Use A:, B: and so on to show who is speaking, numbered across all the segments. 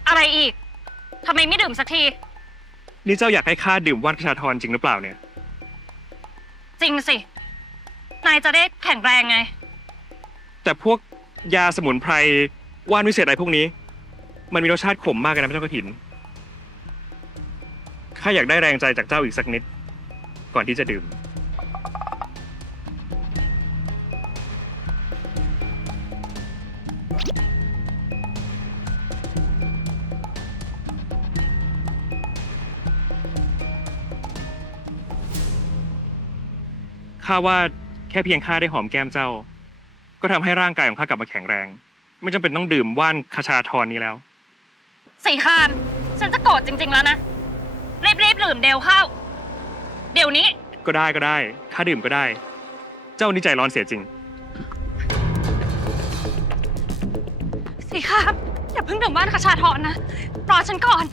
A: อะไรอีกทำไมไม่ดื่มสักที
B: นี่เจ้าอยากให้ข้าดื่มว่านคชาธรจริงหรือเปล่าเนี่ย
A: จริงสินายจะได้แข็งแรงไง
B: แต่พวกยาสมุนไพรว่านวิเศษอะไรพวกนี้มันมีรสชาติขมมากเลยนะพระเจ้ากฐินข้าอยากได้แรงใจจากเจ้าอีกสักนิดก่อนที่จะดื่มข้าว่าแค่เพียงข้าได้หอมแก้มเจ้าก็ทำให้ร่างกายของข้ากลับมาแข็งแรงไม่จำเป็นต้องดื่มว่านคชาธรนี้แล้ว
A: สีคามฉันจะโกรธจริงๆแล้วนะรีบดื่มเดวเข้าเดี๋ยวนี้
B: ก็ได้ข้าดื่มก็ได้เจ้านี่ใจร้อนเสียจริง
A: สีคามอย่าเพิ่งดื่มว่านคชาธรนะรอฉันก่อน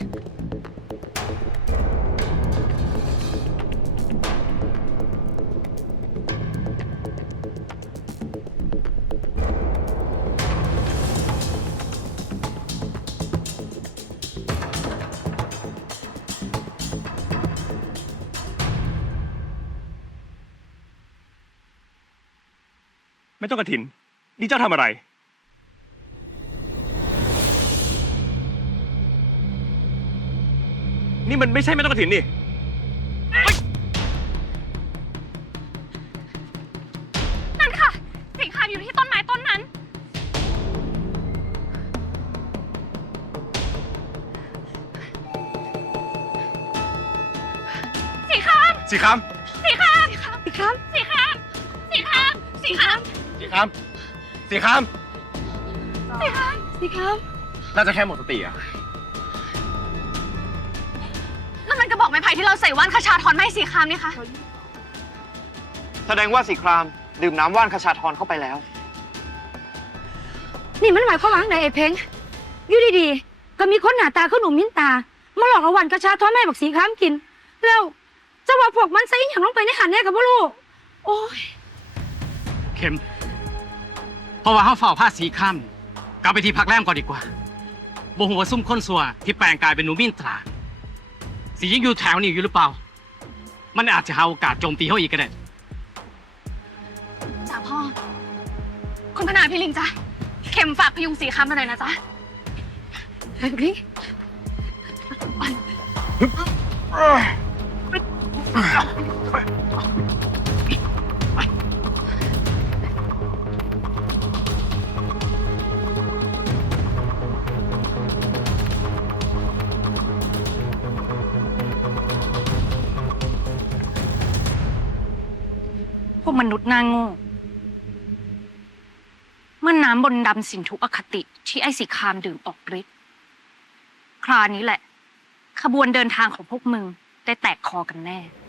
B: ไม่ต้องกระถินนี่เจ้าทำอะไรนี่มันไม่ใช่ไม่ต้องกระถินนี่
A: นั่นค่ะสีคามอยู่ที่ต้นไม้ต้นนั้นสีคาม
C: สีคำ
A: สีคามสีคามสีคามสีคามสีคาม
C: สีคำสีคำ
A: สีคาม
C: น่าจะแค่หมดสติอะ
A: นั่นมันกระบอกไม้ไผ่ที่เราใส่ว่านคชาธรไม่ให้สีคามนี่คะ
C: แสดงว่าสีครามดื่มน้ำว่านคชาธรเข้าไปแล้ว
D: นี่มันหมายความว่าไงไอ้เพ้งอยู่ดีๆก็มีคนหน้าตาขึ้นหนุ่มมิ้นตามาหลอกเอาวันกระชาท้อนแม่บอกสีค้ามกินแล้วจะว่าพวกมันใส่อย่างลงไปในหันเนี่ยกับพ่อลูกโอ้ย
E: เข็มเพราะว่าเขาเฝ้าผ้าสีข้ามกลับไปที่พักแรมก่อนดีกว่าบ่หัวาซุ่มค้นสัวที่แปลงกายเป็นหนูมินตราสียิ่งอยู่แถวนี้อยู่หรือเปล่ามันอาจจะหาโอกาสโจมตีเขาอีกก็ได้
A: จ้าพ่อคุณพนาพี่ลิงจ้ะเข็มฝากพยุงสีคามมาหน่อยนะจ๊ะ
D: ไอ้พี่
A: พวกมนุษย์น่าโง่เมื่อน้ำบนดำสินทุกอคติที่ไอ้สีคามดื่มออกฤทธิ์คราวนี้แหละขบวนเดินทางของพวกมึงได้แตกคอกันแน่